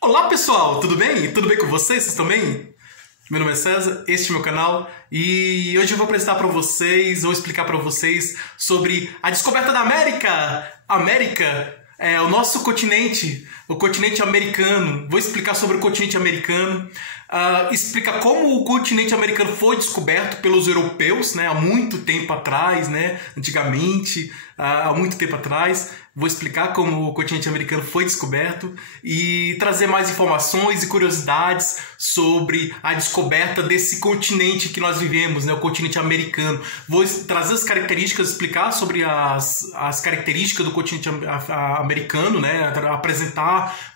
Olá pessoal, tudo bem? Tudo bem com vocês? Vocês estão bem? Meu nome é César, este é meu canal e hoje eu vou apresentar para vocês, vou explicar para vocês sobre a descoberta da América. América é o nosso continente, o continente americano. Vou explicar sobre o continente americano, explicar como o continente americano foi descoberto pelos europeus, né, há muito tempo atrás, né, antigamente, há muito tempo atrás. Vou explicar como o continente americano foi descoberto e trazer mais informações e curiosidades sobre a descoberta desse continente que nós vivemos, né, o continente americano. Vou trazer as características, explicar sobre as características do continente americano, né,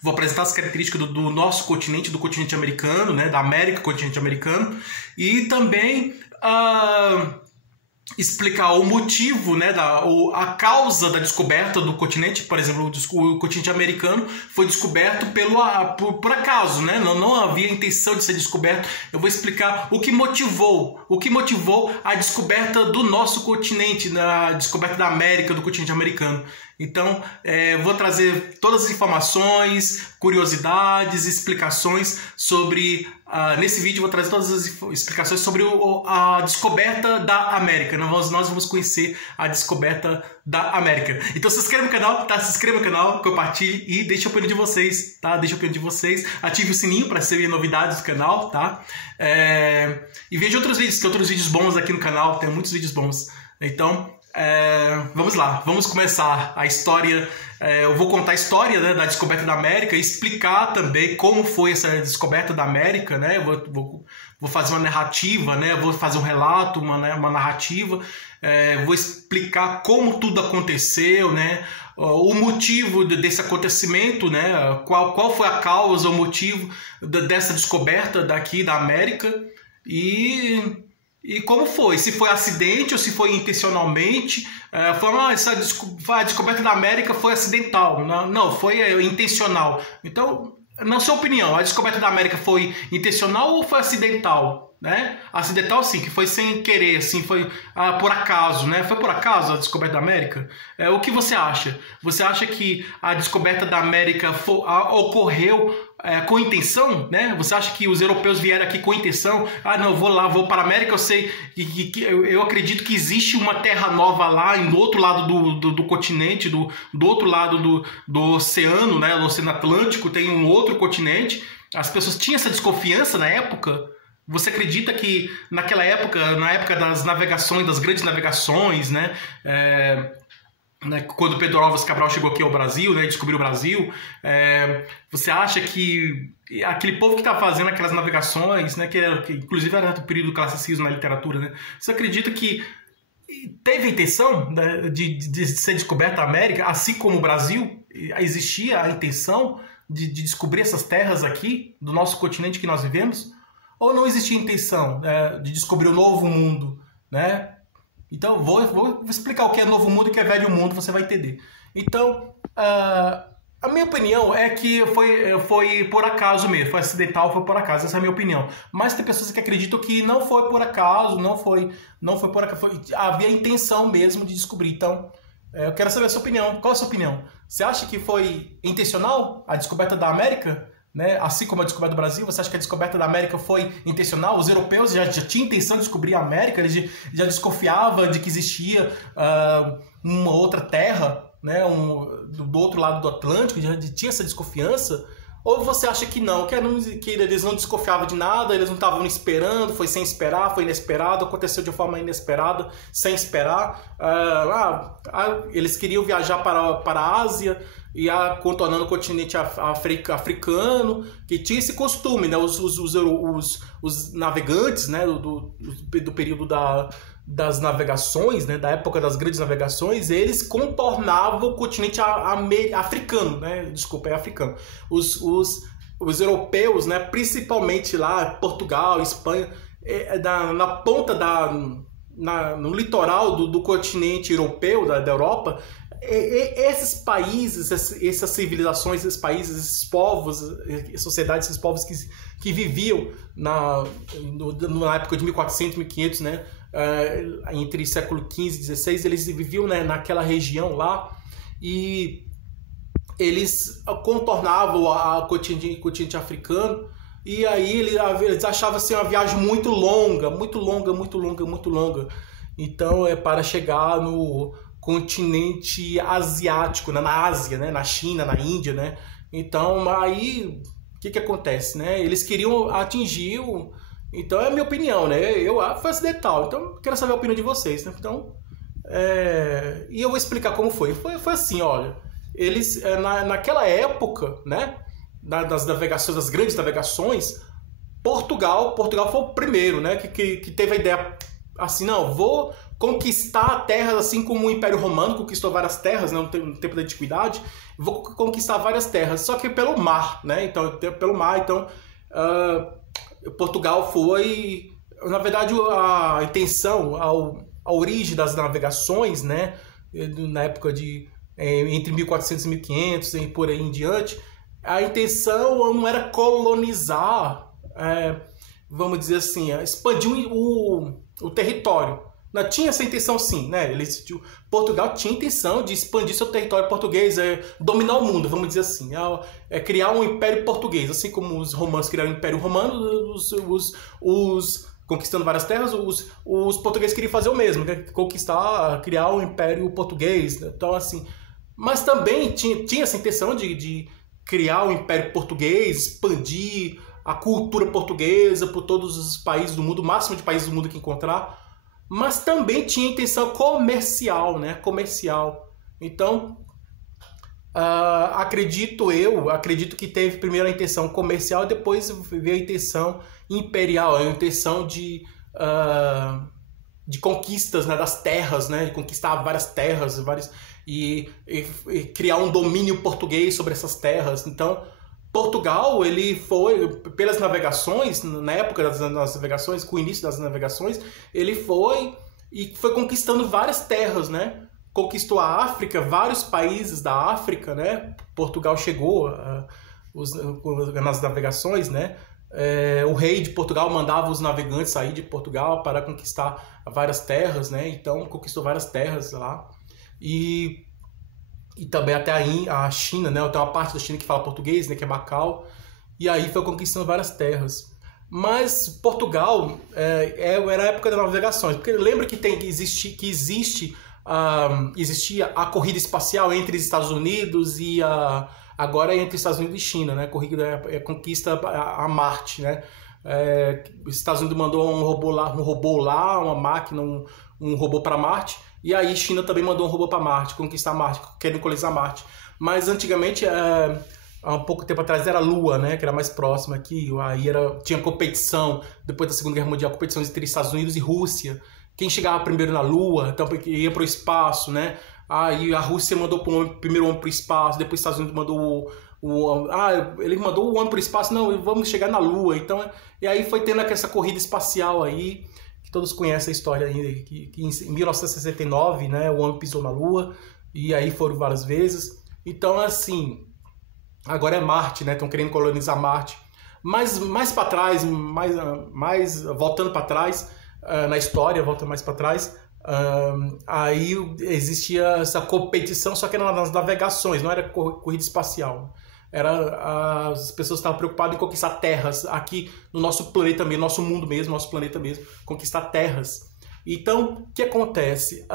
vou apresentar as características do nosso continente, do continente americano, né, da América, continente americano, e também explicar o motivo, né, a causa da descoberta do continente. Por exemplo, o continente americano foi descoberto por acaso, né? Não havia intenção de ser descoberto. Eu vou explicar o que motivou a descoberta do nosso continente, a descoberta da América, do continente americano. Então, vou trazer todas as informações, curiosidades, explicações sobre... nesse vídeo vou trazer todas as explicações sobre a descoberta da América. Nós vamos conhecer a descoberta da América. Então se inscreva no canal, tá? Se inscreva no canal, compartilhe e deixe a opinião de vocês, tá? Deixe a opinião de vocês, ative o sininho para receber novidades do canal, tá? E veja outros vídeos, tem outros vídeos bons aqui no canal, tem muitos vídeos bons. Então... vamos lá, vamos começar a história. Eu vou contar a história, né, da descoberta da América e explicar também como foi essa descoberta da América, né? Vou fazer uma narrativa, né? Vou fazer um relato, uma narrativa. Vou explicar como tudo aconteceu, né? O motivo desse acontecimento, né? Qual foi a causa, o motivo dessa descoberta daqui da América e como foi? Se foi acidente ou se foi intencionalmente? A descoberta da América foi acidental. Não, foi intencional. Então, na sua opinião, a descoberta da América foi intencional ou foi acidental? Né? Acidental, sim, que foi sem querer, assim, foi por acaso, né? Foi por acaso a descoberta da América? O que você acha? Você acha que a descoberta da América ocorreu com intenção, né? Você acha que os europeus vieram aqui com intenção? Não, vou para a América, eu sei eu acredito que existe uma terra nova lá, no outro lado do continente, do outro lado do oceano, né? Do Oceano Atlântico, tem um outro continente. As pessoas tinham essa desconfiança na época? Você acredita que naquela época, na época das navegações, das grandes navegações, né? Quando Pedro Álvares Cabral chegou aqui ao Brasil, né, descobriu o Brasil, você acha que aquele povo que estava fazendo aquelas navegações, né, que inclusive era do período do classicismo na literatura, né, você acredita que teve a intenção, né, de ser descoberta a América, assim como o Brasil, existia a intenção de descobrir essas terras aqui, do nosso continente que nós vivemos? Ou não existia intenção, de descobrir o novo mundo, né? Então, vou explicar o que é novo mundo e o que é velho mundo, você vai entender. Então, a minha opinião é que foi por acaso mesmo, foi acidental, foi por acaso, essa é a minha opinião. Mas tem pessoas que acreditam que não foi por acaso, não foi por acaso, havia a intenção mesmo de descobrir. Então, eu quero saber a sua opinião. Qual a sua opinião? Você acha que foi intencional a descoberta da América? Né? Assim como a descoberta do Brasil, você acha que a descoberta da América foi intencional? Os europeus já tinham intenção de descobrir a América, eles já desconfiavam de que existia uma outra terra, né? Do outro lado do Atlântico, já tinha essa desconfiança? Ou você acha que não, que eles não desconfiavam de nada, eles não estavam esperando, foi sem esperar, foi inesperado, aconteceu de forma inesperada, sem esperar? Eles queriam viajar para a Ásia, e contornando o continente africano, que tinha esse costume, né? Os navegantes, né? do período das navegações, né? Da época das grandes navegações, eles contornavam o continente africano, né? Desculpa, é africano. Os europeus, né? Principalmente lá, Portugal, Espanha, na ponta no litoral do continente europeu, da Europa, esses países, essas civilizações, esses países, esses povos, sociedades, esses povos que viviam na época de 1400, 1500, né, entre século XV e XVI, eles viviam, né, naquela região lá, e eles contornavam o continente africano, e aí eles achavam assim, uma viagem muito longa, muito longa, muito longa, muito longa. Então é para chegar no continente asiático, né? Na Ásia, né? Na China, na Índia, né? Então aí o que acontece, né? Eles queriam atingir o... Então é a minha opinião, né? Eu fui acidental, então quero saber a opinião de vocês, né? Então, e eu vou explicar como foi. Foi assim, olha, eles naquela época, né? Das navegações, das grandes navegações, Portugal foi o primeiro, né? Que teve a ideia assim, não, vou conquistar terras assim como o Império Romano conquistou várias terras, né? No tempo da Antiguidade, vou conquistar várias terras, só que pelo mar, né? Então, pelo mar, então Portugal foi, na verdade, a intenção, a origem das navegações, né? Na época entre 1400 e 1500 e por aí em diante, a intenção não era colonizar, vamos dizer assim, expandir o território. Não, tinha essa intenção sim, né? Portugal tinha a intenção de expandir seu território português, dominar o mundo, vamos dizer assim, criar um império português, assim como os romanos criaram o Império Romano, conquistando várias terras, os portugueses queriam fazer o mesmo, né? Criar um império português, né? Então assim, mas também tinha essa intenção de criar o império português, expandir a cultura portuguesa por todos os países do mundo, o máximo de países do mundo que encontrar. Mas também tinha intenção comercial, né? Comercial. Então, acredito que teve primeiro a intenção comercial e depois veio a intenção imperial, a intenção de conquistas, né? Das terras, né? De conquistar várias terras, e criar um domínio português sobre essas terras. Então, Portugal, ele foi, pelas navegações, na época das navegações, com o início das navegações, ele foi conquistando várias terras, né? Conquistou a África, vários países da África, né? Portugal chegou nas navegações, né? O rei de Portugal mandava os navegantes sair de Portugal para conquistar várias terras, né? Então, conquistou várias terras lá. E também até a China, né? Tem uma parte da China que fala português, né? Que é Macau. E aí foi conquistando várias terras. Mas Portugal era a época das navegações. Porque lembra que existia a corrida espacial entre os Estados Unidos e agora entre Estados Unidos e China, né? A conquista a Marte, né? Os Estados Unidos mandou um robô lá, uma máquina, um robô para Marte. E aí China também mandou um robô para Marte, conquistar Marte, querendo colonizar Marte. Mas antigamente, há um pouco tempo atrás, era a Lua, né, que era mais próxima aqui. Aí tinha competição, depois da Segunda Guerra Mundial, competição entre Estados Unidos e Rússia. Quem chegava primeiro na Lua, então ia para o espaço, né? Aí a Rússia mandou primeiro o homem para o espaço, depois os Estados Unidos mandou ele mandou o homem para o espaço, não, vamos chegar na Lua. Então, e aí foi tendo essa corrida espacial aí, que todos conhecem a história ainda, que em 1969, né, o homem pisou na Lua, e aí foram várias vezes. Então, assim, agora é Marte, né? Estão querendo colonizar Marte. Mas mais para trás, voltando para trás, na história, voltando mais para trás, aí existia essa competição, só que era nas navegações, não era corrida espacial. As pessoas estavam preocupadas em conquistar terras aqui no nosso planeta mesmo, nosso mundo mesmo, nosso planeta mesmo, conquistar terras. Então, o que acontece?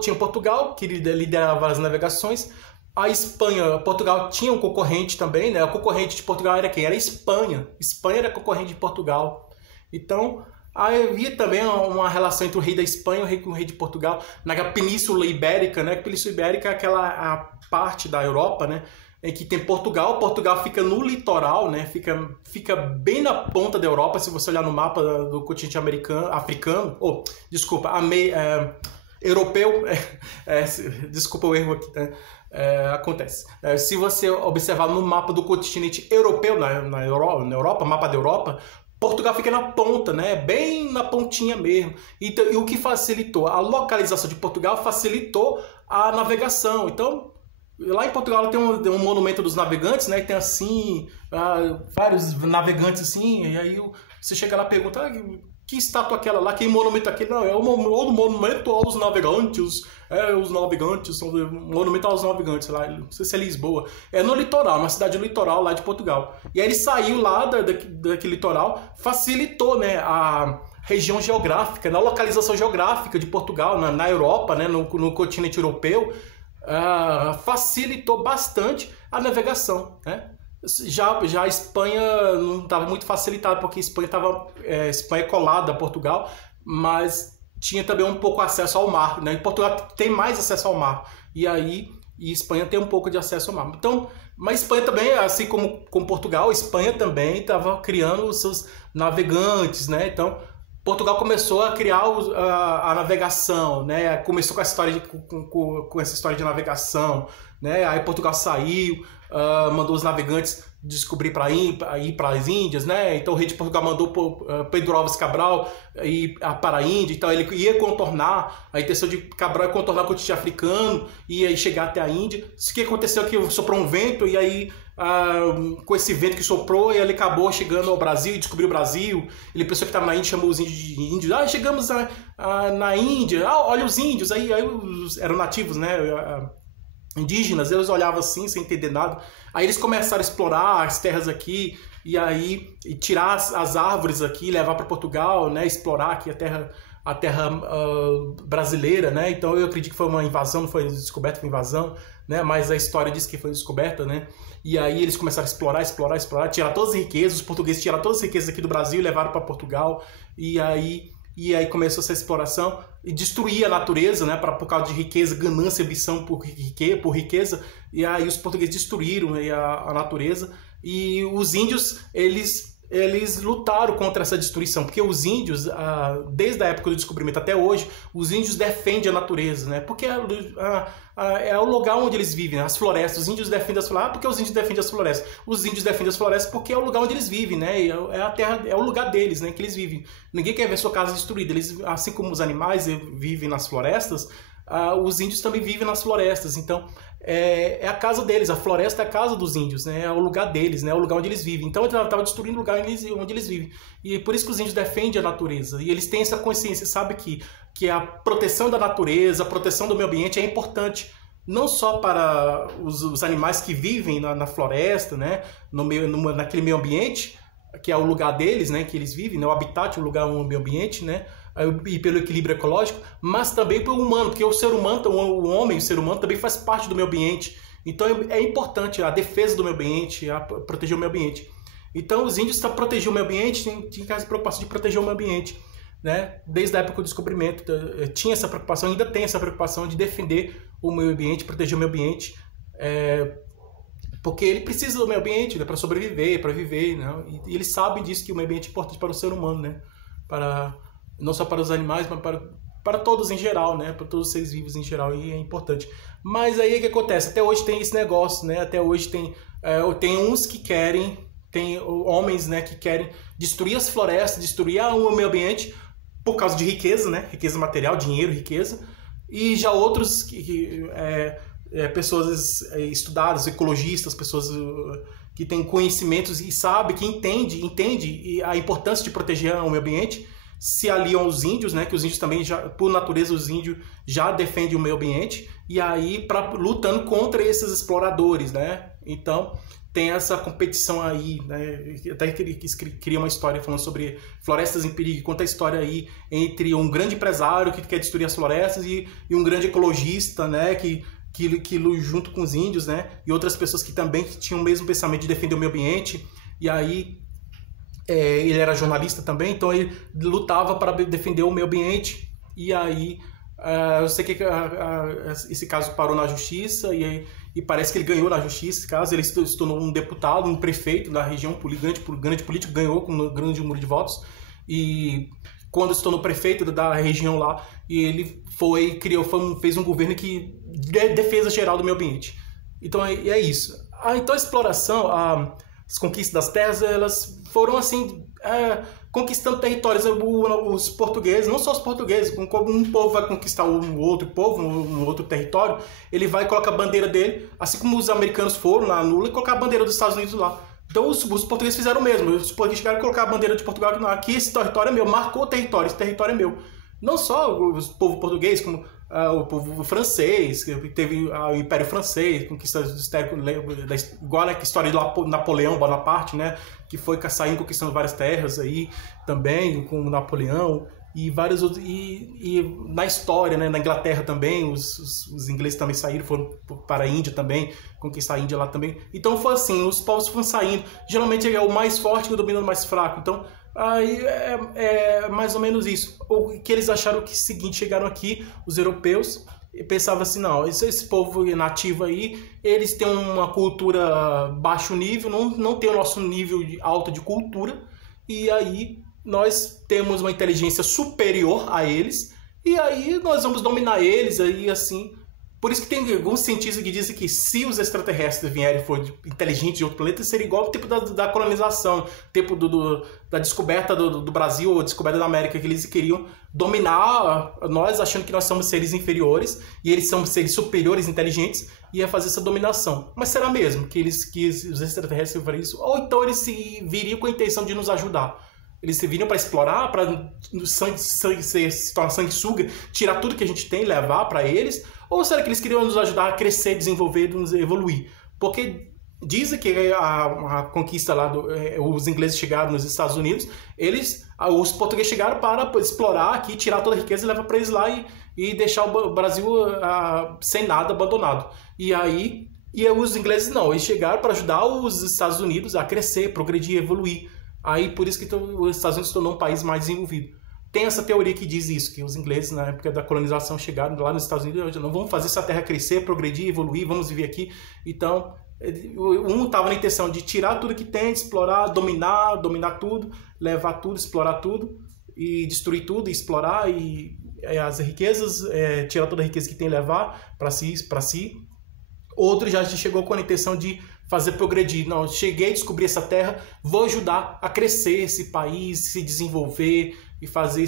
Tinha Portugal, que liderava as navegações. A Espanha, Portugal tinha um concorrente também, né? O concorrente de Portugal era quem? Era a Espanha. Espanha era concorrente de Portugal. Então, havia também uma relação entre o rei da Espanha e o rei de Portugal, na Península Ibérica, né? A Península Ibérica é a parte da Europa, né? Em que tem Portugal. Portugal fica no litoral, né? Fica bem na ponta da Europa, se você olhar no mapa do continente africano, europeu, desculpa o erro aqui, né? Acontece. Se você observar no mapa do continente europeu, na Europa, mapa da Europa, Portugal fica na ponta, né? Bem na pontinha mesmo. Então, e o que facilitou? A localização de Portugal facilitou a navegação. Então, lá em Portugal tem um monumento dos navegantes, né? E tem assim, vários navegantes assim, e aí você chega lá e pergunta, que estátua aquela lá, que monumento aquele? Não, é o monumento aos navegantes, os navegantes, monumento aos navegantes lá, não sei se é Lisboa, é no litoral, uma cidade litoral lá de Portugal. E aí ele saiu lá daquele litoral, facilitou, né, a região geográfica, na localização geográfica de Portugal, na Europa, né, no continente europeu, facilitou bastante a navegação, né? Já a Espanha não estava muito facilitada, porque a Espanha Espanha é colada a Portugal, mas tinha também um pouco acesso ao mar, né? E Portugal tem mais acesso ao mar, e Espanha tem um pouco de acesso ao mar. Então, mas Espanha também, assim como Portugal, a Espanha também estava criando os seus navegantes, né? Então, Portugal começou a criar a navegação, né? Começou com essa história com essa história de navegação, né? Aí Portugal saiu, mandou os navegantes descobrir para ir para as Índias, né? Então o rei de Portugal mandou Pedro Álvares Cabral ir para a Índia, então ele ia contornar, a intenção de Cabral é contornar o continente africano e aí chegar até a Índia. Isso que aconteceu é que soprou um vento e aí com esse vento que soprou, ele acabou chegando ao Brasil e descobriu o Brasil. Ele pensou que estava na Índia, chamou os índios de índios. Chegamos na Índia, olha os índios, aí eram nativos, né? Indígenas, eles olhavam assim, sem entender nada. Aí eles começaram a explorar as terras aqui, e tirar as árvores aqui, levar para Portugal, né? Explorar aqui a terra brasileira, né? Então eu acredito que foi uma invasão, não foi descoberta, foi invasão, né? Mas a história diz que foi descoberta, né? E aí eles começaram a explorar, tirar todas as riquezas, os portugueses tiraram todas as riquezas aqui do Brasil e levaram para Portugal, e aí começou essa exploração e destruir a natureza, né, por causa de riqueza, ganância, ambição por riqueza, e aí os portugueses destruíram a natureza, e os índios, eles lutaram contra essa destruição, porque os índios, desde a época do descobrimento até hoje, os índios defendem a natureza, né? Porque é o lugar onde eles vivem, né? As florestas. Os índios defendem as florestas. Porque os índios defendem as florestas? Os índios defendem as florestas porque é o lugar onde eles vivem, né? É a terra, é o lugar deles, né? Que eles vivem. Ninguém quer ver sua casa destruída. Eles, assim como os animais vivem nas florestas, os índios também vivem nas florestas. Então, é a casa deles, a floresta é a casa dos índios, né? É o lugar deles, né? É o lugar onde eles vivem. Então ele estava destruindo o lugar onde eles vivem. E por isso que os índios defendem a natureza. E eles têm essa consciência, sabe que a proteção da natureza, a proteção do meio ambiente é importante. Não só para os animais que vivem na floresta, né? Naquele meio ambiente, que é o lugar deles, né? Que eles vivem, né? O habitat, o lugar, o meio ambiente, né? E pelo equilíbrio ecológico, mas também pelo humano, porque o ser humano também faz parte do meio ambiente. Então é importante a defesa do meio ambiente, proteger o meio ambiente. Então os índios, para proteger o meio ambiente, tinham essa preocupação de proteger o meio ambiente, né? Desde a época do descobrimento, tinha essa preocupação, ainda tem essa preocupação de defender o meio ambiente, proteger o meio ambiente, porque ele precisa do meio ambiente, né, para sobreviver, para viver, né? E eles sabem disso, que o meio ambiente é importante para o ser humano, né? Não só para os animais, mas para todos em geral, né? Para todos os seres vivos em geral, e é importante. Mas aí o que acontece? Até hoje tem esse negócio, né? Até hoje tem uns que querem, tem homens, né, que querem destruir as florestas, destruir o meio ambiente por causa de riqueza, né? Riqueza material, dinheiro, riqueza. E já outros pessoas estudadas, ecologistas, pessoas que têm conhecimentos e sabem, que entende a importância de proteger o meio ambiente, se aliam aos índios, né? Que os índios também, por natureza, os índios já defendem o meio ambiente, e aí lutando contra esses exploradores, né? Então tem essa competição aí, né? Até queria uma história falando sobre florestas em perigo, conta a história aí entre um grande empresário que quer destruir as florestas e um grande ecologista, né? Que junto com os índios, né? E outras pessoas que também tinham o mesmo pensamento de defender o meio ambiente, e aí ele era jornalista também, então ele lutava para defender o meio ambiente, e aí eu sei que esse caso parou na justiça, e parece que ele ganhou na justiça esse caso, ele se tornou um deputado, um prefeito da região, grande político, ganhou com um grande número de votos, e quando se tornou prefeito da região lá, e ele fez um governo que defesa geral do meio ambiente. Então é isso. Então a exploração, as conquistas das terras, elas foram assim, conquistando territórios. Os portugueses, não só os portugueses, como um povo vai conquistar um outro povo, um outro território, ele vai colocar a bandeira dele, assim como os americanos foram lá no Lula e colocar a bandeira dos Estados Unidos lá. Então os portugueses fizeram o mesmo. Os portugueses chegaram a colocar a bandeira de Portugal aqui, esse território é meu, marcou o território, esse território é meu. Não só o povo português, como o povo francês, que teve o Império Francês, conquistando igual a história de Napoleão Bonaparte, né, que foi saindo conquistando várias terras aí também, com Napoleão, e vários outros, e na história, né, na Inglaterra também, os ingleses também saíram, foram para a Índia também, conquistar a Índia lá também. Então foi assim, os povos foram saindo, geralmente é o mais forte que domina o mais fraco, então aí é mais ou menos isso. O que eles acharam que seguinte, chegaram aqui, os europeus, e pensavam assim, não, esse povo nativo aí, eles têm uma cultura baixo nível, não tem o nosso nível alto de cultura, e aí nós temos uma inteligência superior a eles, e aí nós vamos dominar eles, aí assim. Por isso que tem alguns cientistas que dizem que se os extraterrestres vierem e forem inteligentes de outro planeta, seria igual ao tempo da colonização, tempo da descoberta do Brasil, ou descoberta da América, que eles queriam dominar nós, achando que nós somos seres inferiores, e eles são seres superiores, inteligentes, e ia fazer essa dominação. Mas será mesmo que os extraterrestres fariam isso? Ou então eles se viriam com a intenção de nos ajudar? Eles se viriam para explorar, para se tornar sanguessuga, tirar tudo que a gente tem e levar para eles? Ou será que eles queriam nos ajudar a crescer, desenvolver, nos evoluir? Porque dizem que a conquista lá, os ingleses chegaram nos Estados Unidos, os portugueses chegaram para explorar aqui, tirar toda a riqueza e levar para eles lá e deixar o Brasil sem nada, abandonado. E os ingleses não, eles chegaram para ajudar os Estados Unidos a crescer, progredir, evoluir. Aí por isso que os Estados Unidos se tornou um país mais desenvolvido. Tem essa teoria que diz isso, que os ingleses na época da colonização chegaram lá nos Estados Unidos, não vamos fazer essa terra crescer, progredir, evoluir, vamos viver aqui. Então, um estava na intenção de tirar tudo que tem, explorar, dominar tudo, levar tudo, explorar tudo, e destruir tudo, e explorar, e as riquezas, tirar toda a riqueza que tem e levar para si. Outro já chegou com a intenção de fazer progredir. Não, cheguei, descobri essa terra, vou ajudar a crescer esse país, se desenvolver e fazer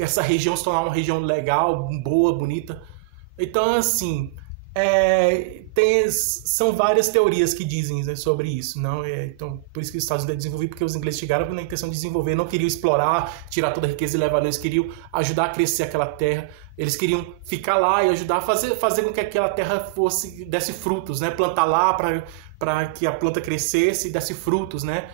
essa região se tornar uma região legal, boa, bonita. Então, assim, são várias teorias que dizem, né, sobre isso. Não? Então, por isso que os Estados Unidos desenvolveram, porque os ingleses chegaram na intenção de desenvolver, não queriam explorar, tirar toda a riqueza e levar, eles queriam ajudar a crescer aquela terra. Eles queriam ficar lá e ajudar a fazer com que aquela terra desse frutos, né? Plantar lá para que a planta crescesse e desse frutos, né?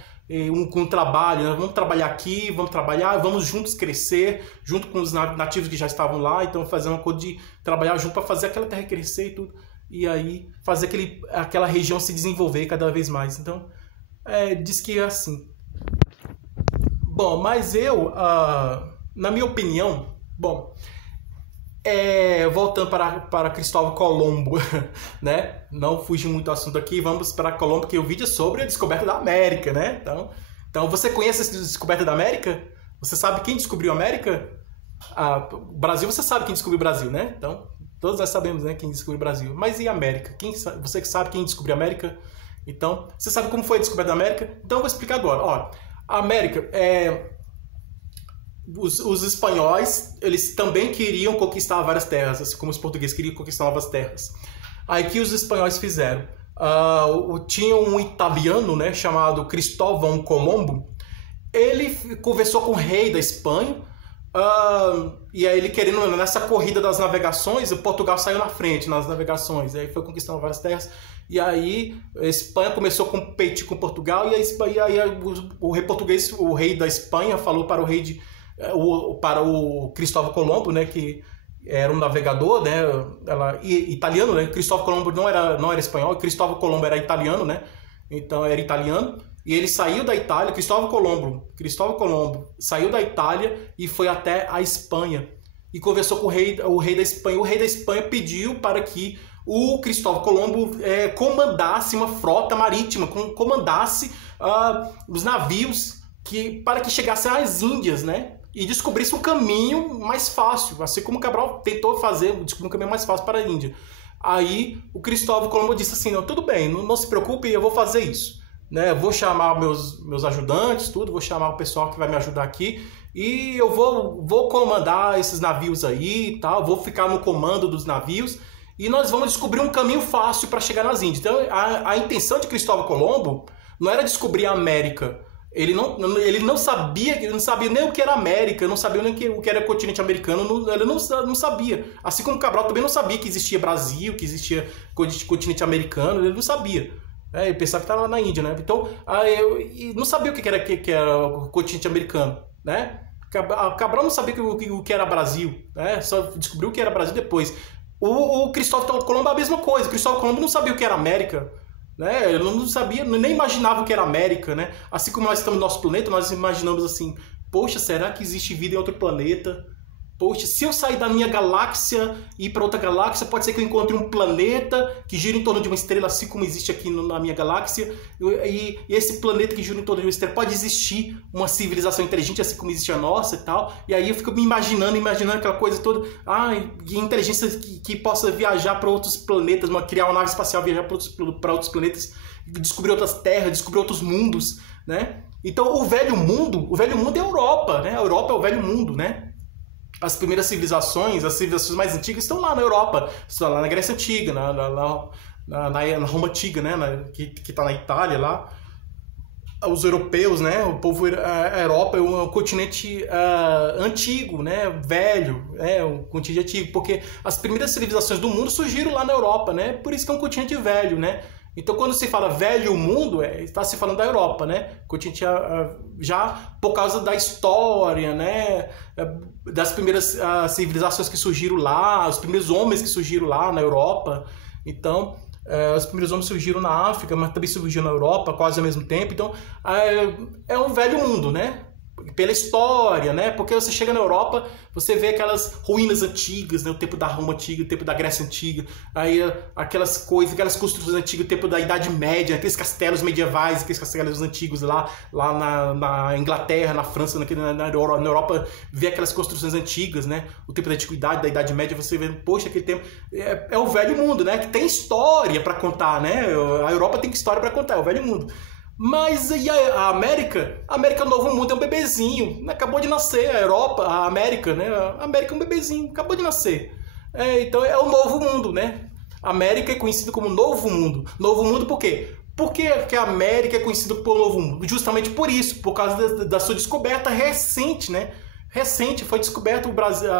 Com trabalho, né? Vamos trabalhar aqui, vamos juntos crescer, junto com os nativos que já estavam lá, então fazer uma coisa de trabalhar junto para fazer aquela terra crescer e tudo, e aí fazer aquela região se desenvolver cada vez mais. Então, diz que é assim. Bom, mas na minha opinião, voltando para Cristóvão Colombo, né? Não fugindo muito do assunto aqui, vamos para Colombo, porque o vídeo é sobre a descoberta da América, né? Então você conhece essa descoberta da América? Você sabe quem descobriu a América? O Brasil, você sabe quem descobriu o Brasil, né? Então, todos nós sabemos, né, quem descobriu o Brasil. Mas e a América? Você que sabe quem descobriu a América? Então, você sabe como foi a descoberta da América? Então eu vou explicar agora. Ó, a América os espanhóis, eles também queriam conquistar várias terras, assim como os portugueses queriam conquistar novas terras. Aí que os espanhóis fizeram? Tinha um italiano, né, chamado Cristóvão Colombo. Ele conversou com o rei da Espanha, e aí ele querendo, nessa corrida das navegações, o Portugal saiu na frente nas navegações, aí foi conquistando várias terras. E aí a Espanha começou a competir com Portugal, e aí o rei português, o rei da Espanha, falou para para o Cristóvão Colombo, né, que era um navegador, né, italiano, né? Cristóvão Colombo não era espanhol, Cristóvão Colombo era italiano, né? Então era italiano, e ele saiu da Itália. Cristóvão Colombo saiu da Itália e foi até a Espanha e conversou com o rei da Espanha. O rei da Espanha pediu para que o Cristóvão Colombo comandasse uma frota marítima, comandasse os navios para que chegassem às Índias, né? E descobrisse um caminho mais fácil, assim como Cabral tentou descobrir um caminho mais fácil para a Índia. Aí o Cristóvão Colombo disse assim, não, tudo bem, não se preocupe, eu vou fazer isso, né? Eu vou chamar meus ajudantes, vou chamar o pessoal que vai me ajudar aqui, e eu vou comandar esses navios aí, tal, vou ficar no comando dos navios, e nós vamos descobrir um caminho fácil para chegar nas Índias. Então a intenção de Cristóvão Colombo Não era descobrir a América. Ele não sabia nem o que era América, não sabia nem o que era continente americano, ele não sabia. Assim como Cabral também não sabia que existia Brasil, que existia continente americano, ele não sabia. Ele pensava que estava lá na Índia, né? Então, não sabia o que era o continente americano, né? Cabral não sabia o que era Brasil, né? Só descobriu o que era Brasil depois. O Cristóvão Colombo é a mesma coisa. O Cristóvão Colombo não sabia o que era América, né? Ele não sabia, nem imaginava o que era América, né? Assim como nós estamos no nosso planeta, nós imaginamos assim: poxa, será que existe vida em outro planeta? Poxa, se eu sair da minha galáxia e ir para outra galáxia, pode ser que eu encontre um planeta que gira em torno de uma estrela, assim como existe aqui na minha galáxia. E esse planeta que gira em torno de uma estrela, pode existir uma civilização inteligente, assim como existe a nossa e tal. E aí eu fico me imaginando aquela coisa toda. E inteligência que possa viajar para outros planetas, criar uma nave espacial, viajar para outros planetas, descobrir outras terras, descobrir outros mundos, né? Então o velho mundo é a Europa, né? A Europa é o velho mundo, né? As primeiras civilizações, as civilizações mais antigas estão lá na Europa, estão lá na Grécia Antiga, na Roma Antiga, né? Que está na Itália lá. Os europeus, né? O povo, a Europa é um continente antigo, né? Velho, um continente antigo, porque as primeiras civilizações do mundo surgiram lá na Europa, né? Por isso que é um continente velho, né? Então, quando se fala velho mundo, está se falando da Europa, né? Continente já por causa da história, né? Das primeiras civilizações que surgiram lá, os primeiros homens que surgiram lá na Europa. Então, os primeiros homens surgiram na África, mas também surgiram na Europa quase ao mesmo tempo. Então, é um velho mundo, né? Pela história, né? Porque você chega na Europa, você vê aquelas ruínas antigas, né? O tempo da Roma Antiga, o tempo da Grécia Antiga, aí aquelas coisas, aquelas construções antigas, o tempo da Idade Média, aqueles castelos medievais, aqueles castelos antigos lá na Inglaterra, na França, na Europa, vê aquelas construções antigas, né? O tempo da Antiguidade, da Idade Média, você vê, poxa, aquele tempo é o velho mundo, né? Que tem história para contar, né? A Europa tem história para contar, é o velho mundo. Mas e a América? A América, o novo mundo, é um bebezinho. Acabou de nascer. A Europa, a América, né? A América é um bebezinho, acabou de nascer. Então é o novo mundo, né? A América é conhecido como novo mundo. Novo mundo por quê? Por que a América é conhecida por novo mundo? Justamente por isso, por causa da sua descoberta recente, né? Recente, foi descoberto o Brasil,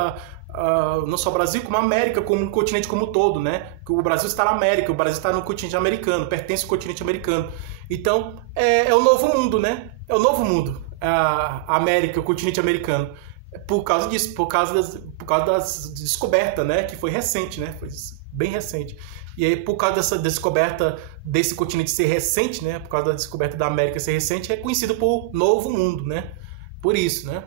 não só o Brasil, como a América, como um continente como um todo, né? O Brasil está na América, o Brasil está no continente americano, pertence ao continente americano. Então, é o novo mundo, né? É o novo mundo, a América, o continente americano. Por causa disso, por causa das descobertas, né? Que foi recente, né? Foi bem recente. E aí, por causa dessa descoberta desse continente ser recente, né? Por causa da descoberta da América ser recente, é conhecido por Novo Mundo, né? Por isso, né?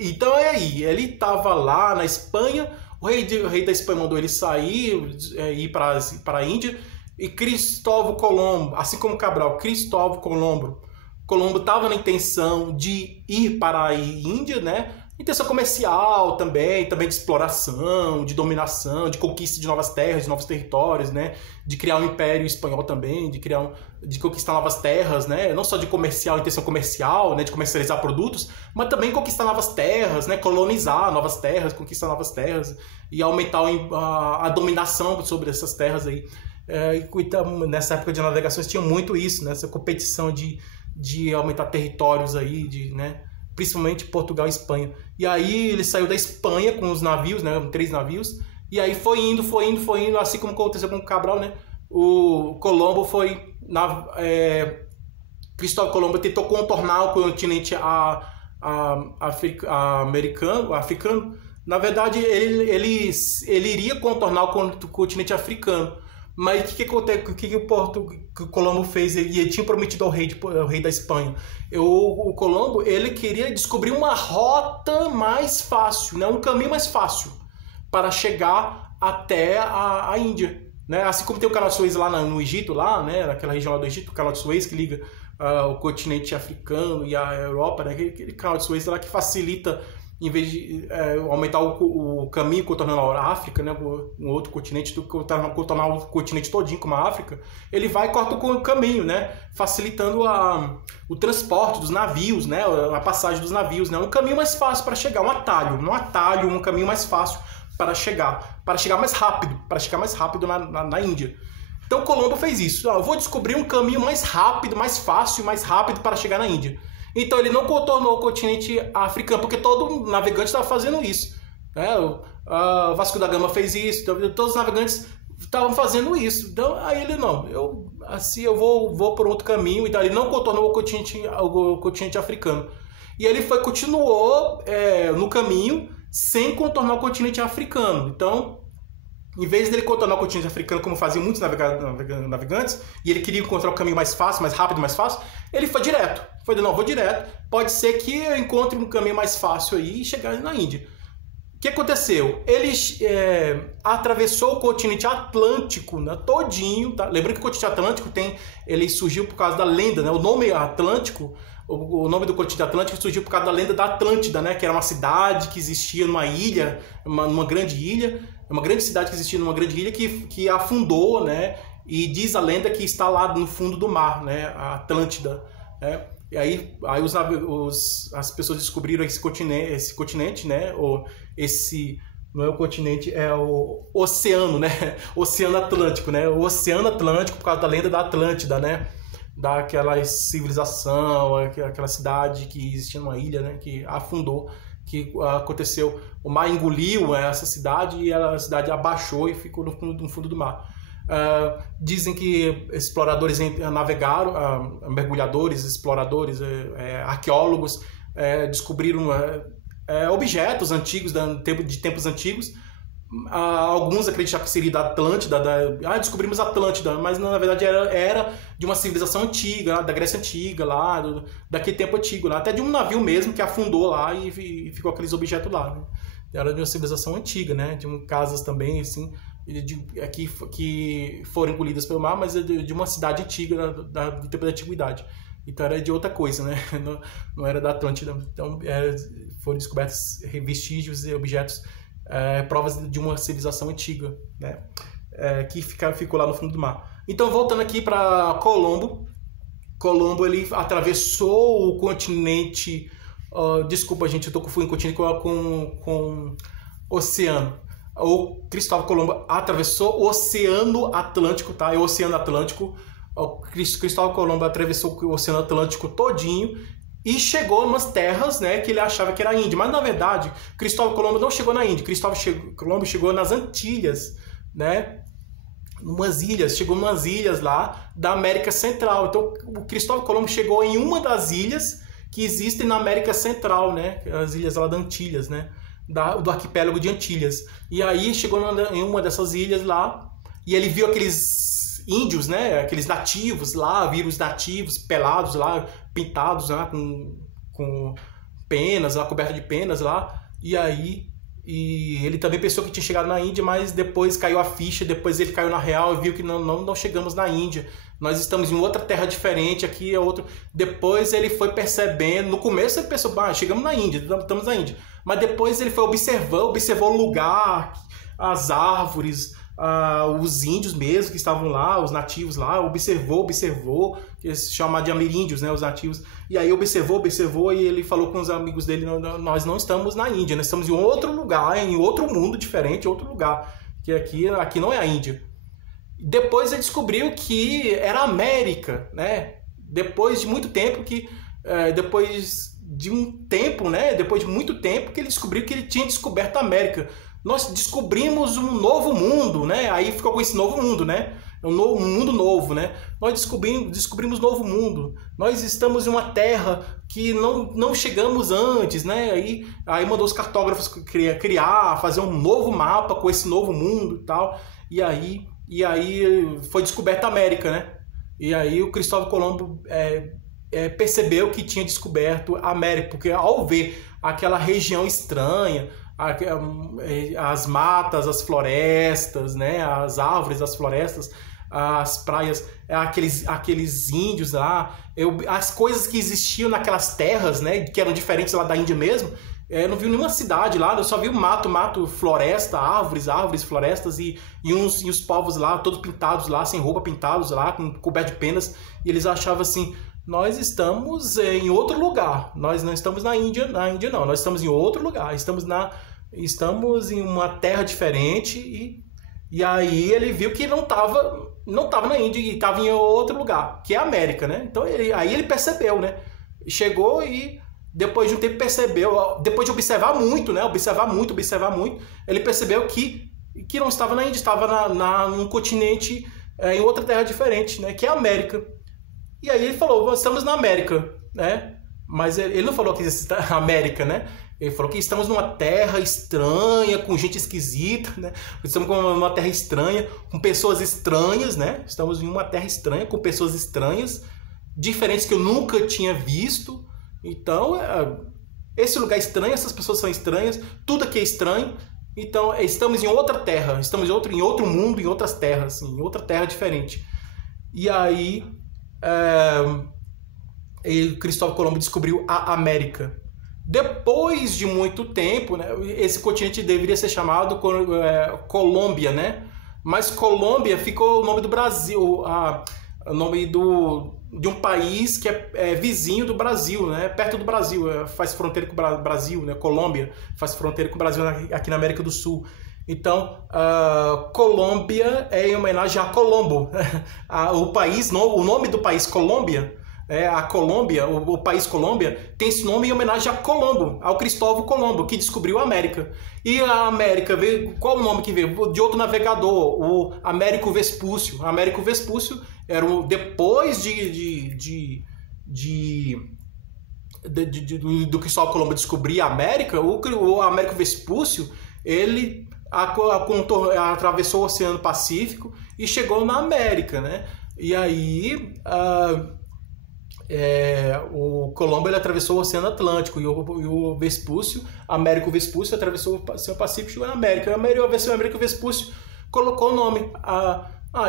Então aí, ele estava lá na Espanha, o rei da Espanha mandou ele sair, ir para a Índia, e Cristóvão Colombo, assim como Cabral, Cristóvão Colombo estava na intenção de ir para a Índia, né? Intenção comercial também de exploração, de dominação, de conquista de novas terras, de novos territórios, né? De criar um império espanhol também, de conquistar novas terras, né? Não só de intenção comercial, né? De comercializar produtos, mas também conquistar novas terras, né? Colonizar novas terras, conquistar novas terras e aumentar a dominação sobre essas terras aí. Então, nessa época de navegações tinha muito isso, né? Essa competição de aumentar territórios aí, né? Principalmente Portugal e Espanha. E aí ele saiu da Espanha com os navios, né? 3 navios, e aí foi indo, assim como aconteceu com o Cabral, né? O Colombo Cristóvão Colombo tentou contornar o continente africano. Na verdade, ele iria contornar o continente africano. Mas o que o Colombo fez? Ele tinha prometido ao rei da Espanha. O Colombo, ele queria descobrir uma rota mais fácil, né? Um caminho mais fácil para chegar até a Índia, né? Assim como tem o canal de Suez lá no Egito, lá, né? Naquela região lá do Egito, o canal de Suez que liga o continente africano e a Europa, né? Aquele canal de Suez lá que facilita, em vez de aumentar o caminho contornando a África, né, um outro continente, contornar o continente todinho como a África, ele vai e corta o caminho, né, facilitando o transporte dos navios, né, a passagem dos navios, né, um caminho mais fácil para chegar, um caminho mais fácil para chegar mais rápido na Índia. Então Colombo fez isso. Eu vou descobrir um caminho mais rápido, mais fácil, mais rápido para chegar na Índia. Então ele não contornou o continente africano, porque todo navegante estava fazendo isso. O Vasco da Gama fez isso, todos os navegantes estavam fazendo isso. Então aí ele não, eu vou por outro caminho. Então ele não contornou o continente africano. E ele continuou no caminho sem contornar o continente africano. Então, em vez dele contornar o continente africano, como faziam muitos navegantes, e ele queria encontrar o caminho mais fácil, mais rápido, mais fácil, ele foi direto. Não, vou direto. Pode ser que eu encontre um caminho mais fácil aí e chegar na Índia. O que aconteceu? Ele atravessou o continente Atlântico, né, todinho. Tá? Lembrando que o continente Atlântico ele surgiu por causa da lenda, né? O nome Atlântico, o nome do continente Atlântico surgiu por causa da lenda da Atlântida, né? Que era uma cidade que existia numa ilha, numa grande ilha, uma grande cidade que existia numa grande ilha que afundou, né? E diz a lenda que está lá no fundo do mar, né? A Atlântida, né? E aí as pessoas descobriram esse continente, né? Não é o continente, é o oceano, né? Oceano Atlântico, né? O Oceano Atlântico por causa da lenda da Atlântida, né? Daquela civilização, aquela cidade que existia numa ilha, né? Que afundou, que aconteceu, o mar engoliu essa cidade e a cidade abaixou e ficou no fundo do mar. Dizem que exploradores navegaram, mergulhadores, exploradores, arqueólogos descobriram objetos antigos, de tempos antigos. Alguns acreditam que seria da Atlântida, descobrimos a Atlântida, mas na verdade era de uma civilização antiga, da Grécia Antiga, lá, daquele tempo antigo, até de um navio mesmo que afundou lá e ficou aqueles objetos lá. Né? Era de uma civilização antiga, né? De casas também, assim, que foram engolidas pelo mar, mas de uma cidade antiga, do tempo da antiguidade. Então era de outra coisa, né? Não era da Atlântida. Então foram descobertos vestígios e objetos, provas de uma civilização antiga, né? Que ficou lá no fundo do mar. Então, voltando aqui para Colombo. Colombo, ele atravessou o continente... desculpa, gente, eu tô confundindo continente com oceano. O Cristóvão Colombo atravessou o Oceano Atlântico, tá? É o Oceano Atlântico. O Cristóvão Colombo atravessou o Oceano Atlântico todinho e chegou em umas terras, né, que ele achava que era a Índia. Mas, na verdade, Cristóvão Colombo não chegou na Índia. Cristóvão Colombo chegou nas Antilhas, né? Chegou em umas ilhas lá da América Central. Então, o Cristóvão Colombo chegou em uma das ilhas que existem na América Central, né? As ilhas lá da Antilhas, né? Do arquipélago de Antilhas. E aí chegou em uma dessas ilhas lá e ele viu aqueles índios, né? Aqueles nativos lá, viram os nativos pelados lá, pintados lá com penas, lá, coberto de penas lá. E ele também pensou que tinha chegado na Índia, mas depois caiu a ficha, depois ele caiu na real e viu que não chegamos na Índia. Nós estamos em outra terra diferente, aqui é outro. Depois ele foi percebendo, no começo ele pensou, chegamos na Índia, estamos na Índia. Mas depois ele foi observou o lugar, as árvores, os índios mesmo que estavam lá, os nativos lá, observou, que se chama de ameríndios, né, os nativos. E aí observou e ele falou com os amigos dele, nós não estamos na Índia, nós estamos em outro lugar, em outro mundo diferente, outro lugar, que aqui não é a Índia. Depois ele descobriu que era a América, né? Depois de muito tempo depois de muito tempo que ele descobriu que ele tinha descoberto a América. Nós descobrimos um novo mundo, né? Aí ficou com esse novo mundo, né? Um mundo novo, né? Nós descobrimos novo mundo. Nós estamos em uma terra que não chegamos antes, né? Aí mandou os cartógrafos fazer um novo mapa com esse novo mundo e tal. E aí foi descoberta a América, né? E aí o Cristóvão Colombo percebeu que tinha descoberto a América, porque ao ver aquela região estranha, as matas, as florestas, né? As árvores, as florestas, as praias, aqueles índios lá, as coisas que existiam naquelas terras, né? Que eram diferentes lá da Índia mesmo. Eu não vi nenhuma cidade lá, eu só vi mato, floresta, árvores, florestas e os povos lá, todos pintados lá, sem roupa, pintados lá, coberto de penas. E eles achavam assim, nós estamos em outro lugar, nós não estamos na Índia não, nós estamos em outro lugar, estamos em uma terra diferente. E aí ele viu que não não estava na Índia e estava em outro lugar, que é a América, né? Então aí ele percebeu, né? Chegou e depois de um tempo percebeu, depois de observar muito, né? Observar muito, ele percebeu que não estava na Índia, estava num continente, em outra terra diferente, né? Que é a América. E aí ele falou, estamos na América, né? Mas ele não falou que está na América, né? Ele falou que estamos numa terra estranha, com gente esquisita, né? Estamos numa terra estranha, com pessoas estranhas, né? Estamos em uma terra estranha, com pessoas estranhas, diferentes que eu nunca tinha visto. Então, esse lugar é estranho, essas pessoas são estranhas, tudo aqui é estranho. Então, estamos em outra terra, estamos em outro mundo, em outras terras, assim, em outra terra diferente. E aí, Cristóvão Colombo descobriu a América. Depois de muito tempo, né, esse continente deveria ser chamado Colômbia, né? Mas Colômbia ficou o nome do Brasil, o nome de um país que é vizinho do Brasil, né? Perto do Brasil, faz fronteira com o Brasil, né? Colômbia faz fronteira com o Brasil aqui na América do Sul. Então, Colômbia é em homenagem a Colombo. O nome do país Colômbia, a Colômbia, o país Colômbia, tem esse nome em homenagem a Colombo, ao Cristóvão Colombo, que descobriu a América. E a América veio, qual o nome que veio? De outro navegador, o Américo Vespúcio. Américo Vespúcio era depois do Cristóvão Colombo descobrir a América, o Américo Vespúcio, ele atravessou o Oceano Pacífico e chegou na América, né? E aí o Colombo ele atravessou o Oceano Atlântico e o Vespúcio, Américo Vespúcio, atravessou o Oceano Pacífico e chegou na América. O Américo Vespúcio colocou o nome.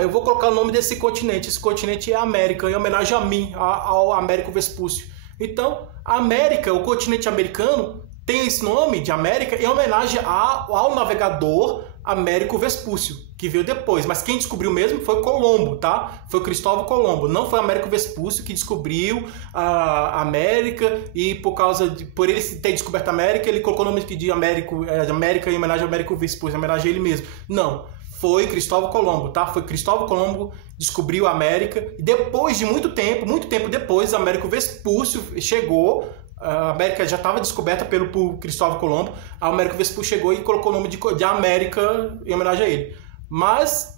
Eu vou colocar o nome desse continente. Esse continente é a América, em homenagem a mim, ao Américo Vespúcio. Então, a América, o continente americano, tem esse nome de América em homenagem ao navegador Américo Vespúcio, que veio depois. Mas quem descobriu mesmo foi Colombo, tá? Foi Cristóvão Colombo. Não foi Américo Vespúcio que descobriu a América e por ele ter descoberto a América, ele colocou o nome de América em homenagem ao Américo Vespúcio, em homenagem a ele mesmo. Não. Foi Cristóvão Colombo, tá? Foi Cristóvão Colombo descobriu a América e depois de muito tempo depois, Américo Vespúcio chegou. A América já estava descoberta por Cristóvão Colombo. A Américo Vespúcio chegou e colocou o nome de América em homenagem a ele. Mas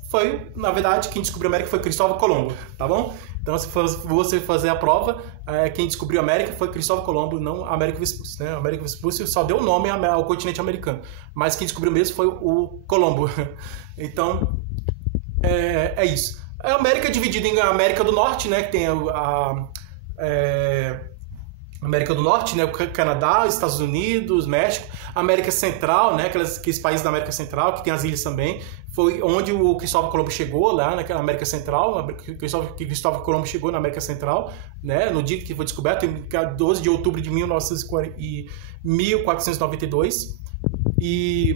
na verdade, quem descobriu a América foi Cristóvão Colombo, tá bom? Então, se você fazer a prova, quem descobriu a América foi Cristóvão Colombo, não Américo Vespúcio, né? Américo Vespúcio só deu o nome ao continente americano, mas quem descobriu mesmo foi o Colombo. Então, é isso. A América é dividida em América do Norte, né? Que tem América do Norte, né? O Canadá, Estados Unidos, México. América Central, né? Aqueles países da América Central, que tem as ilhas também. Foi onde o Cristóvão Colombo chegou, lá naquela América Central. Cristóvão Colombo chegou na América Central, né? No dia que foi descoberto, em 12 de outubro de 1492. E